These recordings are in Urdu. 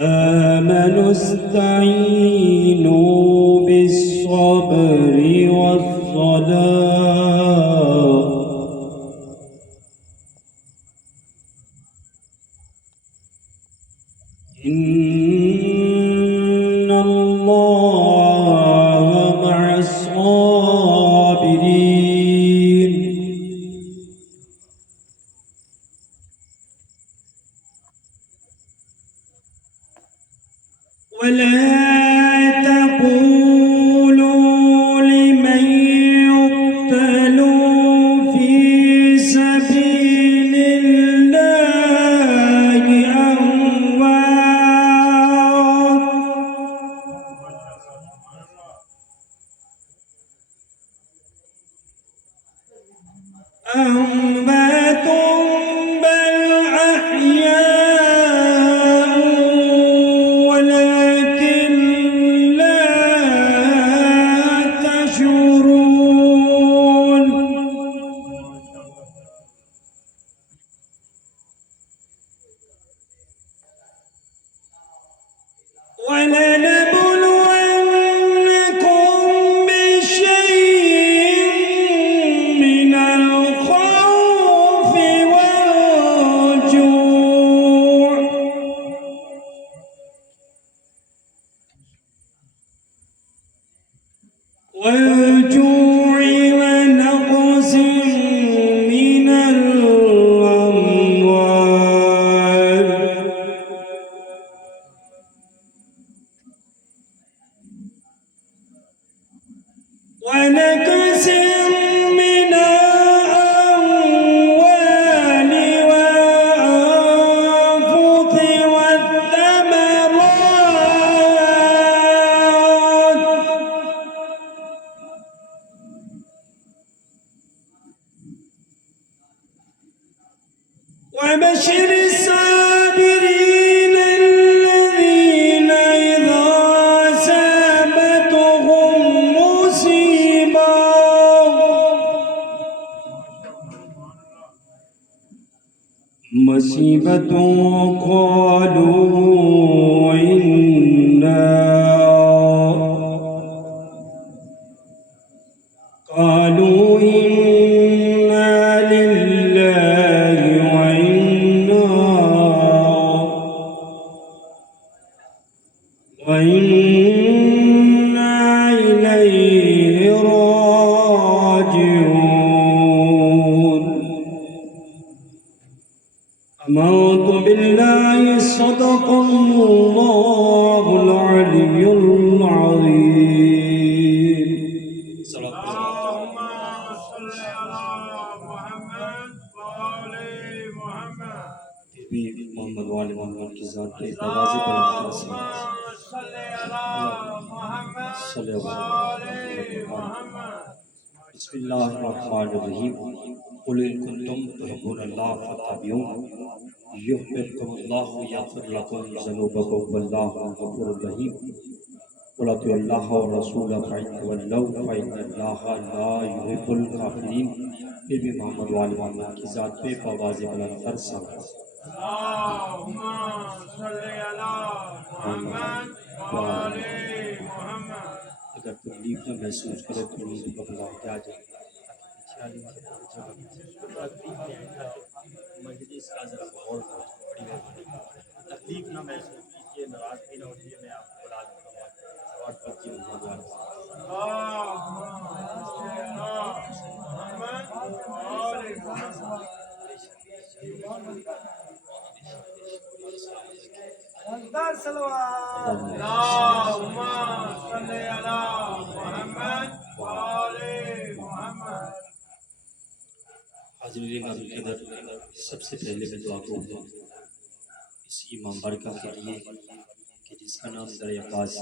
آمنوا استعينوا بالصبر والصلاة إن الله مع الصابرين ولا تقولوا لمن يقتل في سبيل الله أموات بل أحياء ولكن لا تشعرون ولنبلونكم بشيء من الخوف والجوع ونقص من الأموال ونقص من الأموال والأنفس والثمرات وبشر الصابرين الذين إذا أصابتهم مصيبة قالوا إنا لله وإنا إليه راجعون آمنت بالله صدق الله العلي العظيم اللهم صل على محمد وآل محمد محمد وآل محمد کی ذات پہ آوازیں بلند اللهم صل على محمد صلی اللہ وآل علیہ وسلم. محمد بسم اللہ الرحمن الرحیم. قل ان کنتم تحبون اللہ فاتبعون یحببکم اللہ یغفر لکم ذنوبکم واللہ غفور رحیم. قل اطیعوا اللہ والرسول فإن تولوا فإن اللہ لا يحب الکافرین. پھر بھی محمد وآل محمد کی ذات پہ آوازیں بلند کر سکتے. اللهم صل على محمد وآل محمد. اگر تکلیف نہ محسوس کرے تو نیند پکڑا کے آ جائے. مجلس کا ذرا غور کرو. تکلیف نہ محسوس کیجیے، ناراضگی نہ ہوتی ہے. میں آپ کو بلا دوں گا سوال پر جی اللهم صل على محمد وآل محمد. اللهم صل على محمد وآل محمد. حاضرین قدر، سب سے پہلے میں دعا کروں گا اس امام برکہ کے لیے کہ جس کا نام در عباس.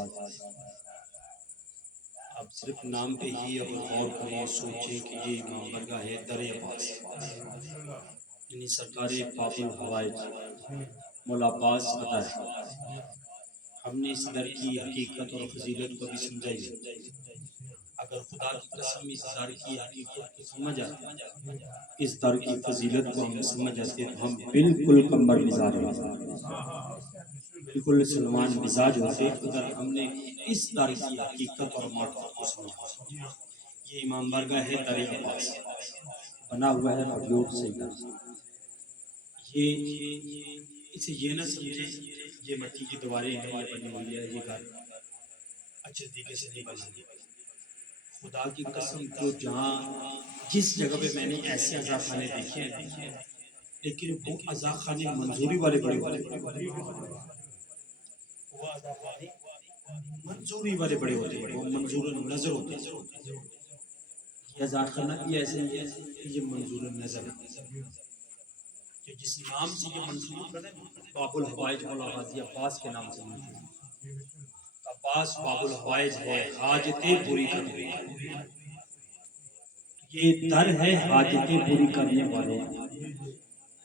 آپ صرف نام پہ ہی اگر غور کریں، سوچیں کہ یہ امام برکہ ہے در عباس، یعنی سرکار باب الحوائج مولا عباس عطا ہے. ہم نے اس در کی حقیقت اور فضیلت کو بھی سمجھا ہی. اگر خدا کی قسم اس در کی حقیقت کو سمجھ آتے، اس در کی فضیلت کو ہم سمجھ آتے تو ہم بالکل کمبر مزاج ہیں. بالکل سلمان مزاج ہوتے اگر ہم نے اس در کی حقیقت اور معرفت کو سمجھا۔ یہ امام بارگاہ ہے در عباس، بنا ہوا ہے ابیوٹ سیدہ۔ یہ اسے یہ نہ سمجھے یہ مٹی کی دیواریں ہیں، یہ بنی ہوئی ہے، یہ گھر اچھے طریقے سے نہیں بنا۔ خدا کی قسم جو جہاں جس جگہ پہ میں نے ایسے عزا خانے دیکھے ہیں، لیکن وہ عزا خانے منظوری والے بڑے ہوتے ہیں، وہ عزا خانے منظوری والے بڑے ہوتے ہیں، وہ منظور نظر ہوتے ہیں۔ یہ عزا خانہ بھی ایسے ہی ہے کہ یہ منظور نظر ہے، کہ جس نام سے یہ منظور ہے باب الحوائج مولا غازی عباس کے نام سے منظور ہے۔ عباس باب الحوائج ہے، حاجتیں پوری کرنے والے، یہ در ہے حاجتیں پوری کرنے والے۔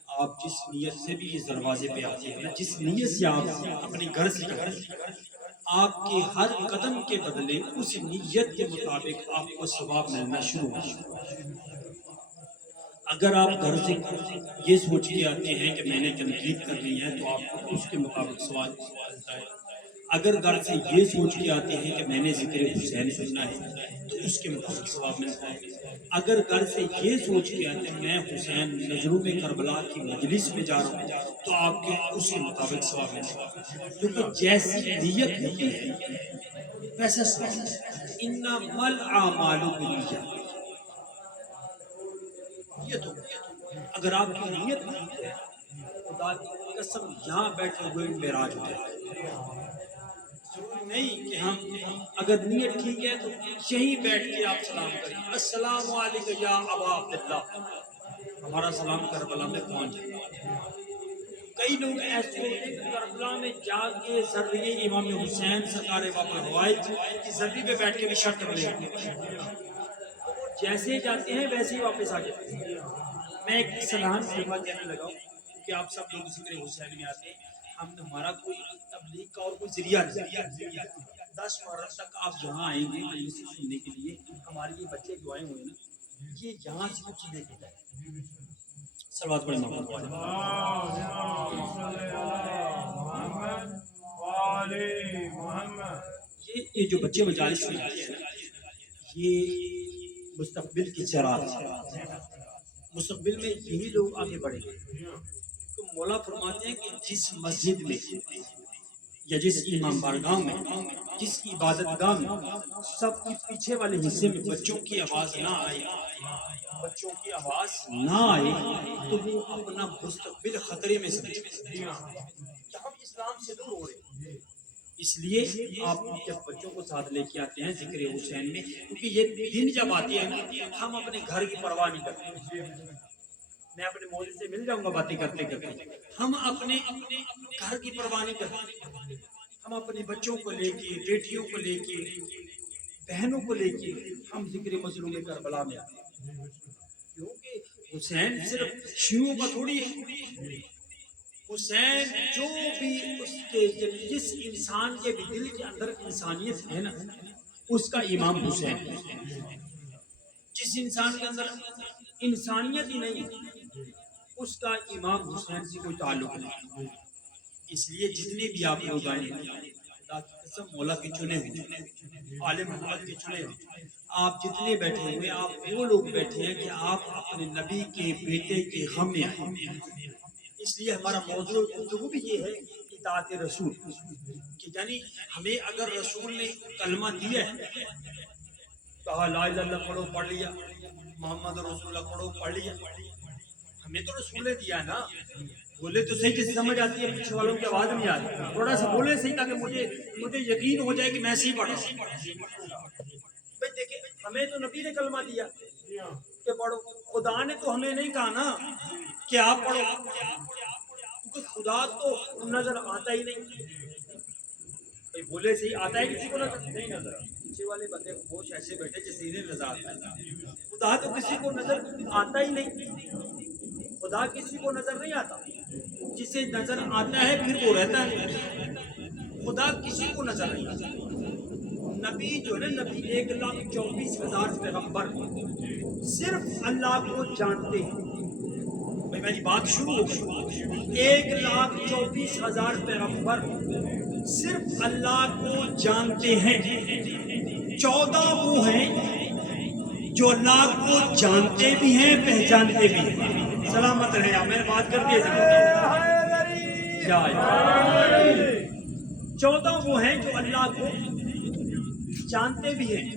آپ جس نیت سے بھی اس دروازے پہ آتے ہیں، جس نیت سے آپ اپنے گھر سے کرتے ہیں، آپ کے ہر قدم کے بدلے اس نیت کے مطابق آپ کو ثواب ملنا شروع ہوگا۔ اگر آپ گھر سے یہ سوچ کے آتے ہیں کہ میں نے تنقید کرنی ہے تو آپ کو اس کے مطابق ثواب ملتا ہے۔ اگر گھر سے یہ سوچ کے آتے ہیں کہ میں نے ذکر حسین سننا ہے تو اس کے مطابق ثواب ملتا ہے۔ اگر گھر سے یہ سوچ کے آتے ہیں میں حسین نظروں میں کربلا کی مجلس میں جا رہا ہوں تو آپ کے اس کے مطابق ثواب ملتا ہے، کیونکہ جیسی نیت ہوتی ہے ویسا ثواب۔ انما الاعمال بالنیات، نیت ہو، اگر آپ کی نیت ٹھیک ہے خدا کی قسم یہاں بیٹھے ہوئے معراج ہو جائے۔ ضروری نہیں کہ ہم اگر نیت ٹھیک ہے تو یہیں بیٹھ کے آپ سلام کریں، السلام علیکم یا ابا عبداللہ، ہمارا سلام کربلا میں پہنچ جائے۔ کئی لوگ ایسے ہوتے ہیں کہ کربلا میں جا کے ذریعے امام حسین سرکار باب الحوائج کی ذریعے پہ بیٹھ کے بھی شرط لے جیسے جاتے ہیں ویسے ہی واپس آ جاتے ہیں۔ میں ایک سلام خدمت کہنے لگا ہوں کہ آپ سب لوگ ذکر حسین میں آتے ہیں، ہمارا کوئی تبلیغ کا اور کوئی ذریعہ نہیں۔ 10 محرم تک آپ یہاں آئیں گے مجلس سننے کے لیے، ہمارے یہ بچے جو آئے ہوئے نا یہ یہاں سے کچھ لے کے جائیں۔ صلوات پڑھیں محمد یہ جو بچے مجالس میں آتے ہیں یہ مستقبل کی چراغ ہے، مستقبل میں یہی لوگ آگے بڑھیں گے۔ تو مولا فرماتے ہیں کہ جس مسجد میں یا جس امام بارگاہ میں، جس عبادت گاہ میں سب کے پیچھے والے حصے میں بچوں کی آواز نہ آئے، بچوں کی آواز نہ آئے تو وہ اپنا مستقبل خطرے میں سمجھے کہ ہم اسلام سے دور ہو رہے ہیں۔ اس لیے آپ جب بچوں کو ساتھ لے کے آتے ہیں ذکر حسین میں، کیونکہ یہ دن جب آتی ہے نا ہم اپنے گھر کی پرواہ نہیں کرتے۔ میں اپنے موضوع سے مل جاؤں گا باتیں کرتے کرتے، ہم اپنے گھر کی پرواہ نہیں کرتے، ہم اپنے بچوں کو لے کے، بیٹیوں کو لے کے، بہنوں کو لے کے ہم ذکر مظلوم کربلا میں آتے ہیں، کیونکہ حسین صرف شیعوں کا تھوڑی ہے۔ حسین جو بھی اس کے جس انسان کے بھی دل کے اندر انسانیت ہے نا اس کا امام حسین ہے۔ جس انسان کے اندر انسانیت ہی نہیں اس کا امام حسین سے کوئی تعلق نہیں۔ اس لیے جتنے بھی آپ لوگ آئے ہیں خدا کی قسم مولا کے چنے ہوئے، عالم محمد کے چنے ہوئے، آپ جتنے بیٹھے ہوئے آپ وہ لوگ بیٹھے ہیں کہ آپ اپنے نبی کے بیٹے کے غم میں آئے۔ اس لیے ہمارا موضوع گفتگو بھی یہ ہے اطاعت رسول، کہ یعنی ہمیں اگر رسول نے کلمہ دیا ہے، کہا لا الہ الا اللہ پڑھو پڑھ لیا، محمد رسول اللہ پڑھو پڑھ لیا، ہمیں تو رسول نے دیا ہے نا، بولے تو صحیح جیسے سمجھ آتی ہے، پیچھے والوں کی آواز نہیں آتی، تھوڑا سا بولے صحیح تاکہ مجھے یقین ہو جائے کہ میں صحیح پڑھ رہا ہوں۔ بھائی دیکھیں ہمیں تو نبی نے کلمہ دیا کہ پڑھو، خدا نے تو ہمیں نہیں کہا نا کہ آپ پڑھو، کیونکہ خدا تو نظر آتا ہی نہیں۔ بھائی بولے صحیح آتا ہے کسی کو نظر نہیں، نظر پیچھے والے بندے خوش ایسے بیٹھے جیسے انہیں نظر آتا ہے۔ خدا تو کسی کو نظر آتا ہی نہیں، خدا کسی کو نظر نہیں آتا، جسے نظر آتا ہے پھر وہ رہتا ہے، خدا کسی کو نظر نہیں آتا۔ نبی جو ہے نا نبی 1,24,000 پیغمبر صرف اللہ کو جانتے ہیں۔ میری بات شروع ہو گئی۔ 1,24,000 پیغمبر صرف اللہ کو جانتے ہیں، 14 وہ ہیں جو اللہ کو جانتے بھی ہیں پہچانتے بھی ہیں۔ سلامت رہے آپ، میں نے بات کر دی ہے۔ 14 وہ ہیں جو اللہ کو جانتے بھی ہیں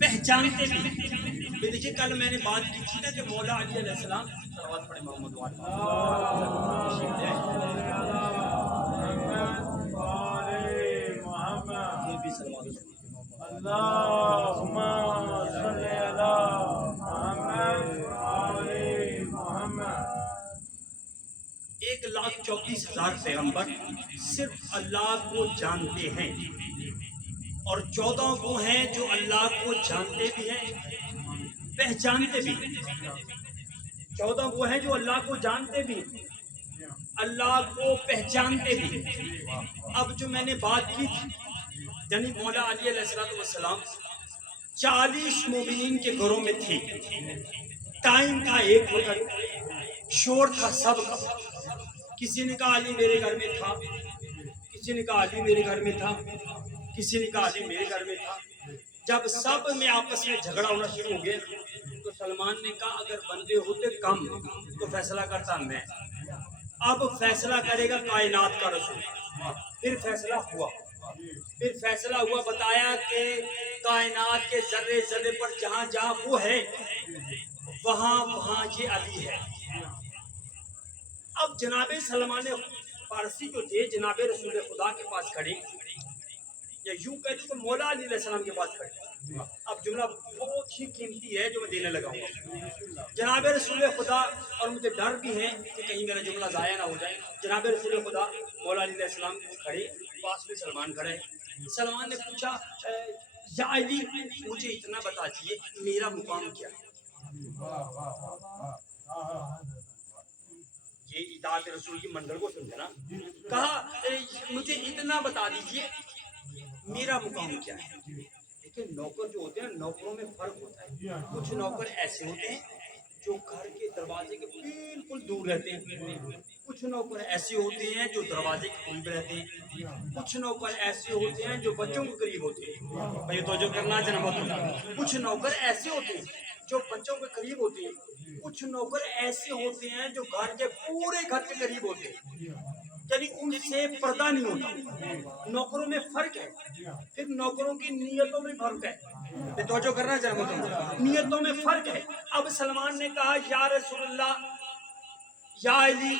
پہچانتے بھی ہیں۔ دیکھیے کل میں نے بات کی تھی نا کہ مولا علی علیہ السلام صلوات پڑھے محمد اللهم صل على محمد وعلى محمد۔ 1,24,000 پیغمبر صرف اللہ کو جانتے ہیں، اور 14 وہ ہیں جو اللہ کو جانتے بھی ہیں پہچانتے بھی ہیں۔ 14 وہ ہیں جو اللہ کو جانتے بھی ہیں، اللہ کو پہچانتے بھی ہیں۔ اب جو میں نے بات کی تھی، یعنی مولا علی علیہ السلام 40 مومنین کے گھروں میں تھے، ٹائم کا ایک وقت، شور تھا سب کا، کسی نے کہا علی میرے گھر میں تھا، کسی نے کہا علی میرے گھر میں تھا، کسی نے کہا علی میرے گھر میں تھا۔ جب سب میں آپس میں جھگڑا ہونا شروع ہو گیا تو سلمان نے کہا اگر بندے ہوتے کم تو فیصلہ کرتا میں، اب فیصلہ کرے گا کائنات کا رسول۔ پھر فیصلہ ہوا، بتایا کہ کائنات کے ذرے ذرے پر جہاں جہاں وہ ہے وہاں یہ علی ہے۔ اب جناب سلمان فارسی جو تھے جناب رسول خدا کے پاس کھڑے، یا یوں کہہ دوں کہ مولا علی علیہ السلام کے پاس کھڑے۔ اب جملہ بہت ہی قیمتی ہے جو میں دینے لگا ہوں، جناب رسول خدا، اور مجھے ڈر بھی ہے کہ کہیں میرا جملہ ضائع نہ ہو جائے۔ جناب رسول خدا مولا علی علیہ السلام کھڑے، پاس میں سلمان کھڑے۔ سلمان نے پوچھا یا علی مجھے اتنا بتا دیجیے میرا مقام کیا ہے؟ یہ اطاعت رسول کی منزل کو سمجھے نا۔ کہا مجھے اتنا بتا دیجیے میرا مقام کیا ہے؟ لیکن نوکر جو ہوتے ہیں نوکروں میں فرق ہوتا ہے، کچھ نوکر ایسے ہوتے ہیں جو گھر کے دروازے کے بالکل دور رہتے ہیں، کچھ نوکر ایسے ہوتے ہیں جو دروازے کے قریب رہتے ہیں، کچھ نوکر ایسے ہوتے ہیں جو بچوں کے قریب ہوتے ہیں۔ بھائی توجہ کرنا جناب، کچھ نوکر ایسے ہوتے ہیں جو بچوں کے قریب ہوتے ہیں، کچھ نوکر ایسے ہوتے ہیں جو گھر کے پورے گھر کے قریب ہوتے ہیں، یعنی ان سے پردہ نہیں ہوتا۔ نوکروں میں فرق ہے، پھر نوکروں کی نیتوں میں فرق ہے، توجہ کرنا چاہیے، نیتوں میں فرق ہے۔ اب سلمان نے کہا یا رسول اللہ یا علی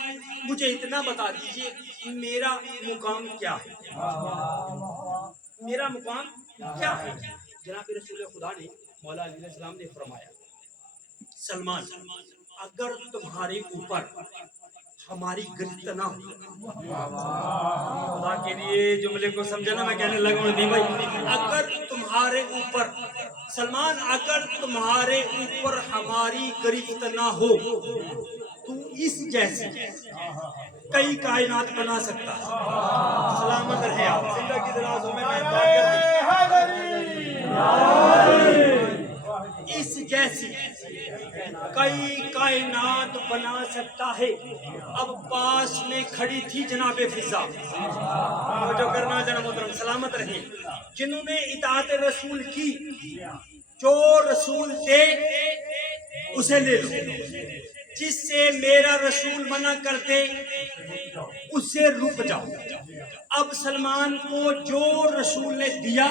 مجھے اتنا بتا دیجئے میرا مقام کیا ہے، میرا مقام کیا ہے؟ جناب رسول خدا نے مولا علیہ السلام نے فرمایا سلمان اگر تمہارے اوپر ہماری گرفت نہ ہو، خدا کے لیے جملے کو سمجھنا، میں کہنے لگا نہیں بھائی، اگر تمہارے اوپر سلمان اگر تمہارے اوپر ہماری گرفت نہ ہو تو اس جیسی کئی کائنات بنا سکتا ہے۔ سلامت رہے آپ، زندگی درازوں میں اس جیسی کئی کائنات بنا سکتا ہے۔ اب پاس میں کھڑی تھی جناب فضا، جو کرنا جناب محترم سلامت رہے، جنہوں نے اطاعت رسول کی، جو رسول دے اسے لے لو، جس سے میرا رسول منع کر دے اس سے رک جاؤ۔ اب سلمان کو جو رسول نے دیا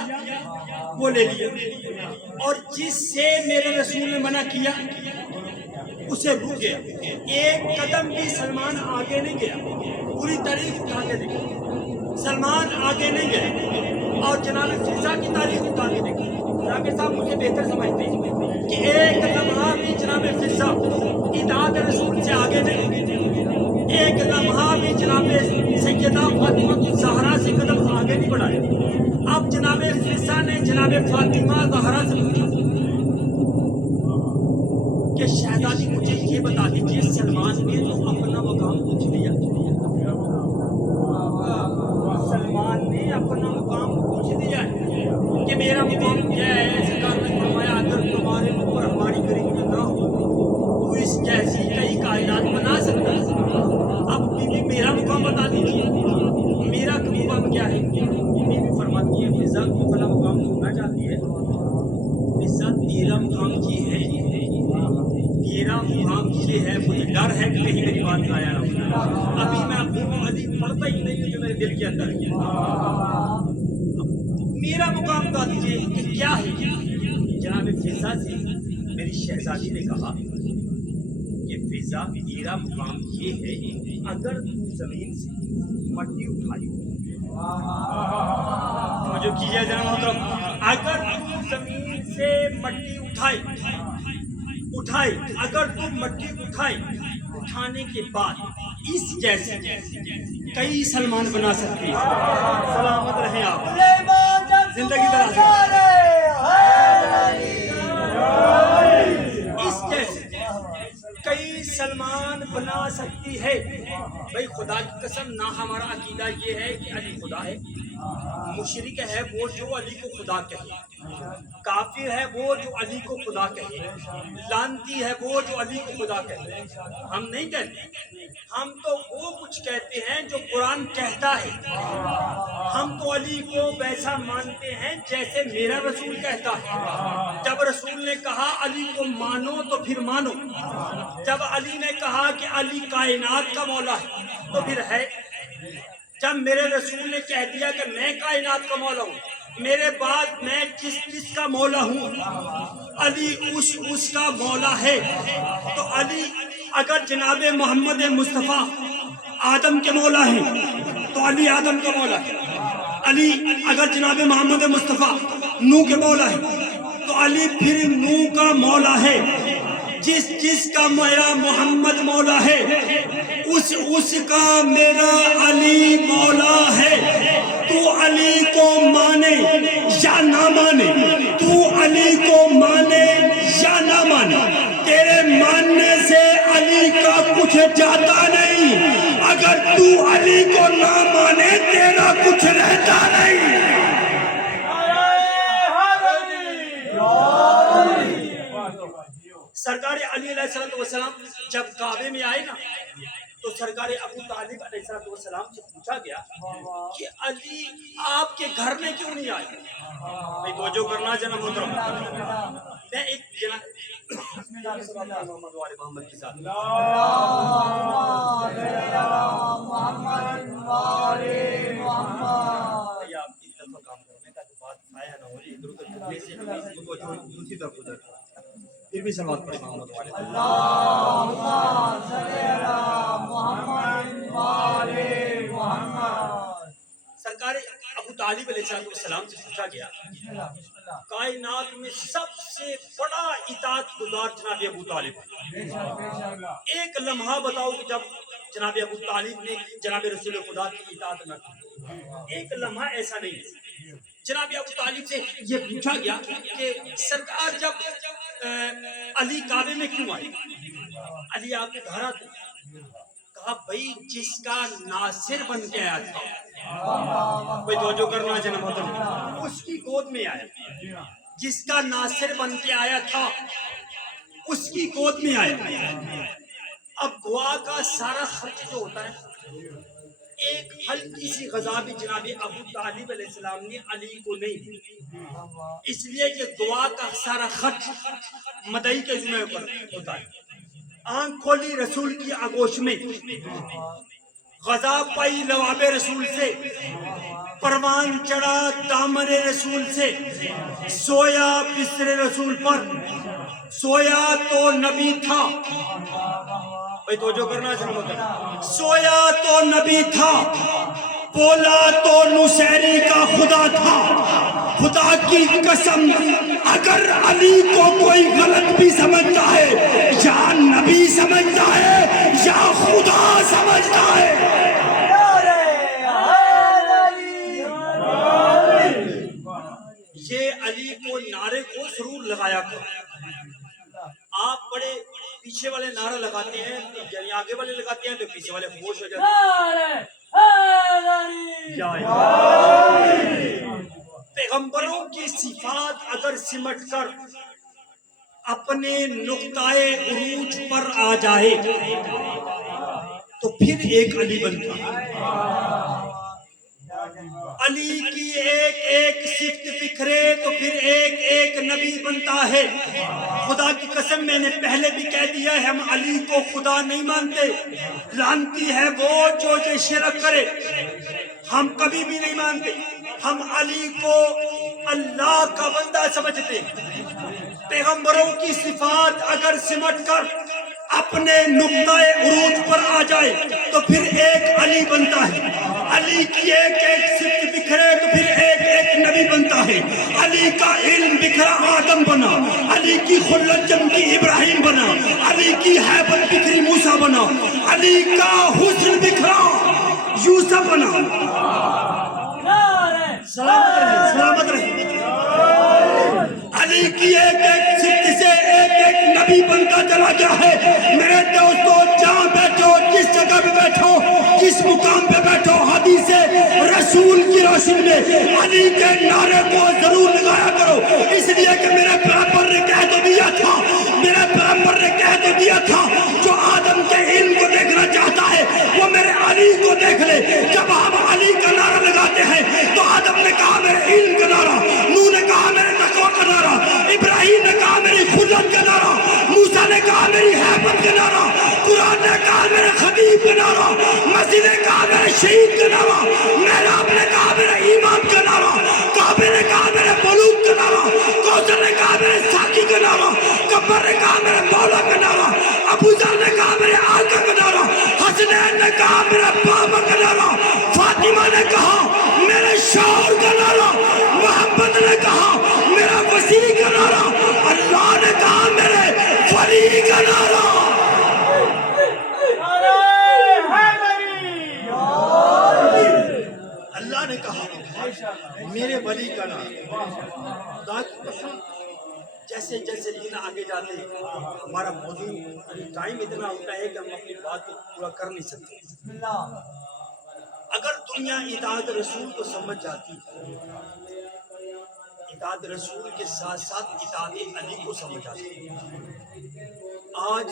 وہ لے لیا، اور جس سے میرے رسول نے منع کیا اسے رک گیا۔ ایک قدم بھی سلمان آگے نہیں گیا، پوری تاریخ اٹھا کے دیکھو، سلمان آگے نہیں گیا۔ اور جناب فضا کی تاریخ اٹھا کے دیکھو، جناب صاحب مجھے بہتر سمجھتے ہیں کہ ایک لمحہ بھی جناب فضا اطاعت رسول سے آگے نہیں، ایک لمحہ بھی جناب سیدہ فاطمہ زہرا سے قدم آگے نہیں بڑھائے۔ اب جناب فضا نے جناب فاطمہ زہرا سے پوچھا کہ شہزادی مجھے یہ بتا دیجیے سلمان نے تو اپنا مقام پوچھ لیا، سلمان نے اپنا مقام پوچھ لیا کہ میرا مقام کیا ہے۔ سرکار نے فرمایا اگر تمہارے اوپر ہماری گرفت نہ ہو تو اس جیسی کئی مجھے ہے، مجھے ڈر ہے کہ کہیں میری بات ضائع نہ ہو جائے۔ ابھی میں حقوق علی پڑھتا ہی نہیں ہوں جو میرے دل کے اندر ہے۔ میرا مقام بتا دیجیے کہ کیا ہے؟ جناب فضا سے میری شہزادی نے کہا کہ فضا میرا مقام یہ ہے، اگر تو زمین سے مٹی اٹھائی، توجہ کیجیے جناب محترم، اگر تو زمین سے مٹی اٹھائی، اگر تو مٹی اٹھانے کے بعد اس جیسے کئی سلمان بنا سکتی ہے۔ سلامت رہیں آپ، زندگی دراز اس جیسے کئی سلمان بنا سکتی ہے۔ بھائی خدا کی قسم، نہ ہمارا عقیدہ یہ ہے کہ علی خدا ہے۔ مشرک ہے وہ جو علی کو خدا کہے، کافر ہے وہ جو علی کو خدا کہے، لعنتی ہے وہ جو علی کو خدا کہے۔ ہم نہیں کہتے، ہم تو وہ کچھ کہتے ہیں جو قرآن کہتا ہے۔ ہم تو علی کو ویسا مانتے ہیں جیسے میرا رسول کہتا ہے۔ جب رسول نے کہا علی کو مانو تو پھر مانو، جب علی نے کہا کہ علی کائنات کا مولا ہے تو پھر ہے، جب میرے رسول نے کہہ دیا کہ میں کائنات کا مولا ہوں، میرے بعد میں جس کا مولا ہوں، علی اس کا مولا ہے، تو علی اگر جناب محمد مصطفیٰ آدم کے مولا ہیں تو علی آدم کا مولا ہے۔ علی اگر جناب محمد مصطفیٰ نوح کے مولا ہے تو علی پھر نوح کا مولا ہے۔ جس کا میرا محمد مولا ہے اس کا میرا علی مولا ہے۔ تو علی کو مانے یا نہ مانے، تو علی کو مانے یا نہ مانے، تیرے ماننے سے علی کا کچھ جاتا نہیں، اگر تو علی کو نہ مانے تیرا کچھ رہتا نہیں۔ سرکار علی علیہ السلام جب کعبے میں آئے نا تو سرکار ابو طالب علیہ السلام سے پوچھا گیا کہ علی آپ کے گھر میں کیوں نہیں آئے؟ میں توجہ کرنا جناب محترم، میں ایک محمد کے ساتھ دوسری طرف ادھر پھر بھی سلوات پڑھیں محمد والے سرکار ابو طالب علیہ السلام سے پوچھا گیا کائنات میں سب سے بڑا اطاعت گزار جناب ابو طالب ہے، ایک لمحہ بتاؤ کہ جب جناب ابو طالب نے جناب رسول خدا کی اطاعت نہ کی، ایک لمحہ ایسا نہیں ہے۔ جناب ابو طالب سے یہ پوچھا گیا کہ سرکار جب علی کعبے میں کیوں آئے، علی آپ کے گھر آتے، کہا بھائی جس کا ناصر بن کے آیا تھا، کوئی توجہ کرنا جناب محترم، اس کی گود میں آیا، جس کا ناصر بن کے آیا تھا اس کی گود میں آیا۔ اب دعا کا سارا خرچ جو ہوتا ہے، ایک ہلکی سی غذا بھی جناب ابو طالب علیہ السلام نے علی کو نہیں دی، اس لیے یہ دعا کا سارا خرچ مدعی کے ذمہ پر ہوتا ہے۔ آنکھ کھولی رسول کی آغوش میں، غذا پائی لواب رسول سے، پروان چڑھا دامن رسول سے، سویا بستر رسول پر، سویا تو نبی تھا، توجہ کرنا چاہتا، سویا تو نبی تھا، بولا تو نصیری کا خدا تھا۔ خدا کی قسم اگر علی کو کوئی غلط بھی سمجھتا ہے، یا نبی سمجھتا ہے یا خدا سمجھتا ہے، یہ علی کو نعرے کو ضرور لگایا کرو۔ آپ بڑے پیچھے والے نعرہ لگاتے ہیں، یعنی آگے والے لگاتے ہیں تو پیچھے والے خاموش ہو جاتے ہیں۔ پیغمبروں کی صفات اگر سمٹ کر اپنے نقطۂ عروج پر آ جائے تو پھر ایک علی بنتا ہے۔ علی کی ایک ایک صفت بکھرے تو پھر ایک ایک نبی بنتا ہے. خدا کی قسم میں نے پہلے بھی کہہ دیا ہے، ہم علی کو خدا نہیں مانتے. لعنتی ہے وہ جو یہ شرک کرے. ہم کبھی بھی نہیں مانتے. ہم علی کو اللہ کا بندہ سمجھتے ہیں. پیغمبروں کی صفات اگر سمٹ کر اپنے نقطۂ عروج پر آ جائے تو پھر ایک علی بنتا ہے. علی کی ایک ایک صفت بکھرے تو پھر ایک ایک نبی بنتا ہے. علی کا علم بکھرا آدم بنا، علی کی خلت چمکی ابراہیم بنا، علی کی ہیبت بکھری موسیٰ بنا، علی کا حسن بکھرا یوسف بنا. سلامت رہے. علی کی ایک ایک صفت سے ایک ایک نبی بنتا چلا گیا ہے. میرے دوستو، جہاں بیٹھو، جس جگہ پہ بیٹھو، جس مقام پہ بیٹھو، حدیث رسول کی روشنی میں علی کے نعرے کو ضرور لگایا کرو. اس لیے کہ میرے پیغمبر نے کہہ تو دیا تھا، میرے پیغمبر نے کہہ تو دیا تھا، جو آدم کے علم کو دیکھنا چاہتا ہے وہ میرے علی کو دیکھ لے. جب ہم علی کا نعرہ لگاتے ہیں تو آدم نے کہا میرے علم کا نعرہ، نوح نے کہا میرے تقویٰ کا نعرہ، ابراہیم نے کہا میری خلت کا نعرہ، موسیٰ نے کہا میری ہیبت کا نعرہ، قرآن نے کہا میرے خطیب کا نعرہ، مسیح نے کہا میرے شہید کا نعرہ، محراب نے کہا میرے امام کا نعرہ، کعبے نے کہا میرے بلوغ کا نعرہ، کوثر نے کہا میرے ساقی کا نعرہ، کبر نے کہا میرے مولا کا نعرہ، ابو ذر نے کہا میرے آقا کا نعرہ، حسنین نے کہا میرے بابا کا نعرہ، فاطمہ نے کہا میرے شوہر کا نعرہ، محمد نے کہا میرا وسیع کا نعرہ، اللہ نے کہا میرے ولی کا نعرہ. اللہ نے کہا میرے ولی کا نام. خدا کی قسم، جیسے جیسے دن آگے جاتے ہمارا موضوع ٹائم اتنا ہوتا ہے کہ ہم اپنی بات کو پورا کر نہیں سکتے. اگر دنیا اطاعت رسول کو سمجھ جاتی، اطاعت رسول کے ساتھ ساتھ اطاعت علی کو سمجھ جاتی. آج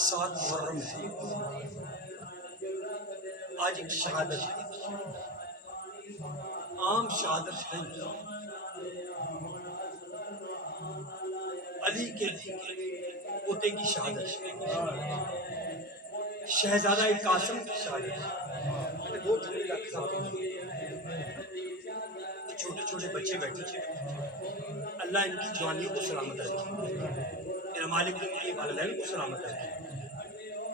7 محرم ہے، آج ایک شہادت ہے، عام شہادت نہیں. علی کے پوتے کی شہادت، شہزادہ قاسم کی شہادت. چھوٹے چھوٹے بچے بیٹھے، اللہ ان کی جوانیوں کو سلامت رکھے، میرا مالک ان کے والدین کو سلامت رکھے.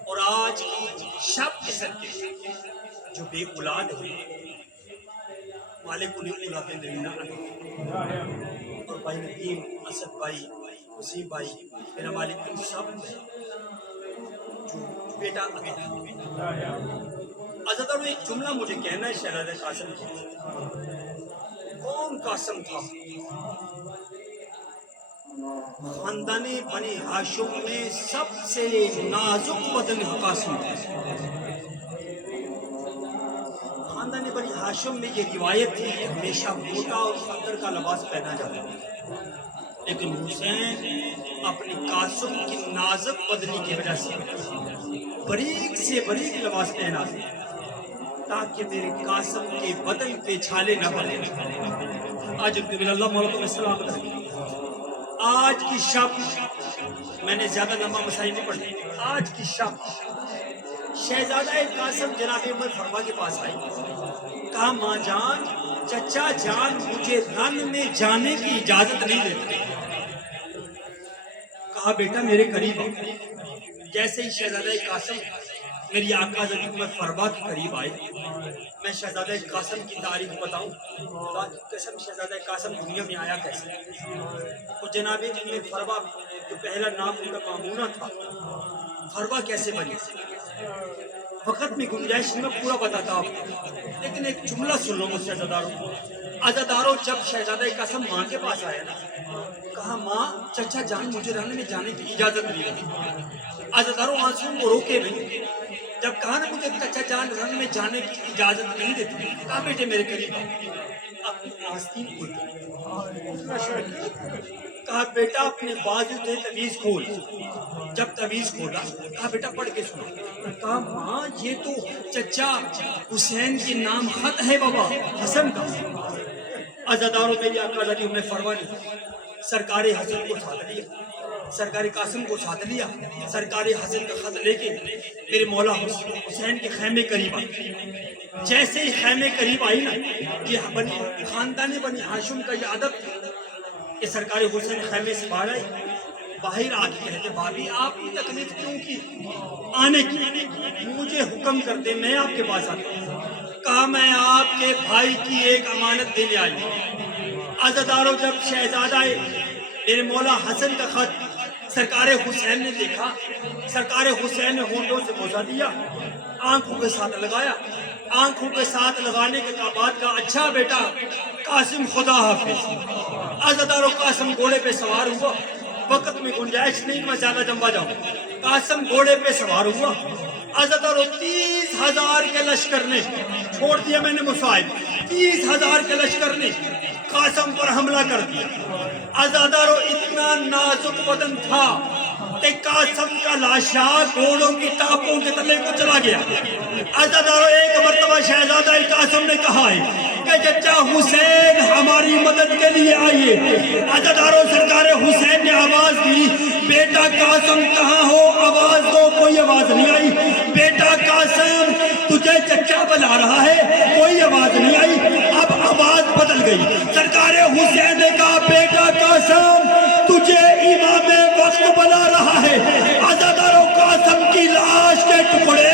اور آج کی شب کے صدقے جو بے اولاد ہیں، مالک انہیں اولادیں دینا عطا. اور بھائی ندیم، اسد بھائی، وسیم بھائی، میرا مالک ان سب جو بیٹا عطا. عزت ایک جملہ مجھے کہنا ہے شہزادہ قاسم کی. کون قاسم تھا؟ خاندان بنی ہاشم میں سب سے نازک بدن قاسم تھا. خاندان بنی ہاشم میں یہ روایت تھی کہ ہمیشہ موٹا اور خطر کا لباس پہنا جاتا تھا، لیکن حسین اپنی قاسم کی نازک بدنی کی وجہ سے باریک سے باریک لباس پہنا تاکہ میرے قاسم کے بدن پہ چھالے نہ پڑے. آج اللہ مولا میں سلامت رکھے. آج کی شب میں نے زیادہ لمبا مسائل نہیں پڑھی. آج کی شب شہزادہ قاسم جناب عمر فرما کے پاس آئی، کہا ماں جان، چچا جان مجھے رن میں جانے کی اجازت نہیں دیتے. کہا بیٹا میرے قریب آؤ. جیسے ہی شہزادہ قاسم میری آقا حضرت عمر فرما کے قریب آئے، میں شہزادہ قاسم کی تاریخ بتاؤں. خدا کی قسم شہزادہ قاسم دنیا میں آیا کیسے؟ وہ جناب عمر فرما جو پہلا نام ان کا مامونہ تھا، فرما کیسے بنی؟ وقت میں گنجائش میں پورا بتاتا ہوں، لیکن ایک جملہ سن لو مجھ شہزاداروں. عزاداروں، جب شہزادہ قاسم ماں کے پاس آیا نا، کہا ماں چچا جان مجھے رن میں جانے کی اجازت نہیں ہے. عزاداروں آنسوں کو روکے نہیں. جب کہا نا مجھے چچا جان رن میں جانے کی اجازت نہیں دیتی، کہا بیٹے میرے قریب آؤ. اپنی آستین کھول دی۔ کہا بیٹا اپنے بازو تھے تویز کھول۔ جب تویز کھولا کہا بیٹا پڑھ کے سنا۔ کہا ماں یہ تو چچا حسین کے نام خط ہے بابا حسن کا۔ عزاداروں میری آقا علیہ نے فرمانی سرکار حسن کو ساتھ لیا، سرکار قاسم کو ساتھ لیا، سرکار حسن کا خط لے کے میرے مولا حسین کے خیمے قریب آئی۔ جیسے ہی خیمے قریب آئی نا، یہ خاندان بنی ہاشم کا یہ عادت کہ سرکار حسین خیمے سے باہر آئی، باہر آ کے کہتے بھابھی آپ کی تکلیف کیوں کی آنے کی، مجھے حکم کرتے میں آپ کے پاس آتا ہوں۔ کہا میں آپ کے بھائی کی ایک امانت دینے آئی ہوں۔ عزاداروں جب شہزادہ میرے مولا حسن کا خط سرکار حسین نے دیکھا، سرکار حسین نے ہونٹوں سے بوسہ دیا، آنکھوں کے ساتھ لگایا، آنکھوں کے ساتھ لگانے کے بعد کہا اچھا بیٹا قاسم خدا حافظ۔ عزاداروں قاسم گھوڑے پہ سوار ہوا، وقت میں گنجائش نہیں کہ میں زیادہ لمبا جاؤں۔ قاسم گھوڑے پہ سوار ہوا، عزاداروں 30,000 کے لشکر نے چھوڑ دیا، میں نے مصائب 30,000 کے لشکر نے قاسم پر حملہ کر دیا۔ عزاداروں اتنا نازک بدن تھا کہ قاسم کا لاشا گھوڑوں کی ٹاپوں کے تلے کو چلا گیا۔ عزاداروں ایک مرتبہ شہزادہ قاسم نے کہا ہے کہ چچا حسین ہماری مدد کے لیے آئیے۔ عزاداروں سرکار حسین نے آواز دی بیٹا قاسم کہاں ہو، آواز دو، کوئی آواز نہیں آئی۔ بیٹا قاسم تجھے چچا بلا رہا ہے، کوئی آواز نہیں آئی۔ اب آواز بدل گئی، سرکار حسین نے کہا بیٹا قاسم تجھے امام وقت بلا رہا ہے۔ عزاداروں قاسم کی لاش کے ٹکڑے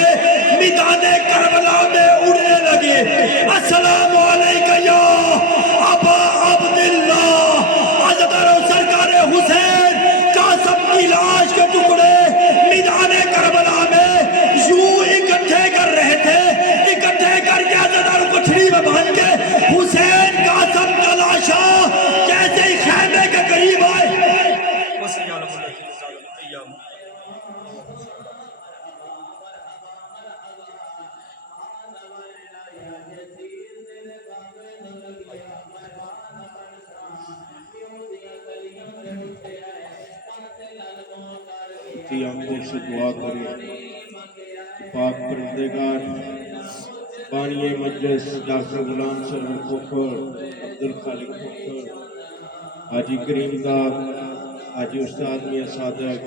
میدان کربلا میں اڑنے لگے۔ السلام علیکہ یا ابا عبداللہ۔ عزاداروں سرکار حسین قاسم کی لاش کے ٹکڑے میدان کربلا میں یوں اکٹھے کر رہے تھے، اکٹھے کر کے عزاداروں کو چھڑی میں باندھ کے حسین قاسم کا لاشا جیسے ہی خیمے کے قریب آئے کی آنکھوں سے دعا کریں کہ پاک پروردگار بانی مجلس ڈاکٹر غلام سرور کھوکھر، عبدالخالق کھوکھر، حاجی کریم دار، حاجی استاد میاں صادق،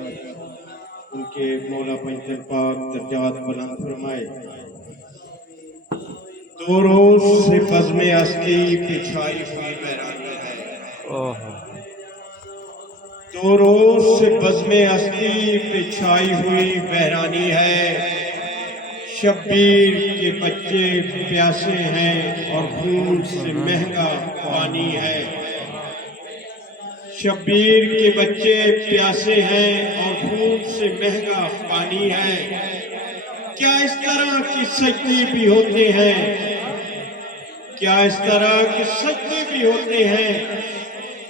ان کے مولا پنجتن پاک درجات بلند فرمائے۔ 2 روز سے بزم ہستی بچھائی ہوئی ویرانی ہے، 2 روز سے بزم ہستی بچھائی ہوئی ویرانی ہے۔ شبیر کے بچے پیاسے ہیں اور خون سے مہنگا پانی ہے۔ شبیر کے بچے پیاسے ہیں اور خون سے مہنگا پانی ہے۔ کیا اس طرح کے سجدے بھی ہوتے ہیں؟ کیا اس طرح کے سجدے بھی ہوتے ہیں؟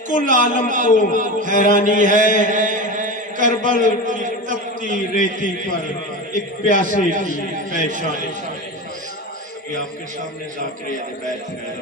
کل عالم کو حیرانی ہے۔ کربل کی تپتی ریتی پر ایک پیاسے کی پیشانی۔ یہ آپ کے سامنے ذاکر اہل بیت ہے۔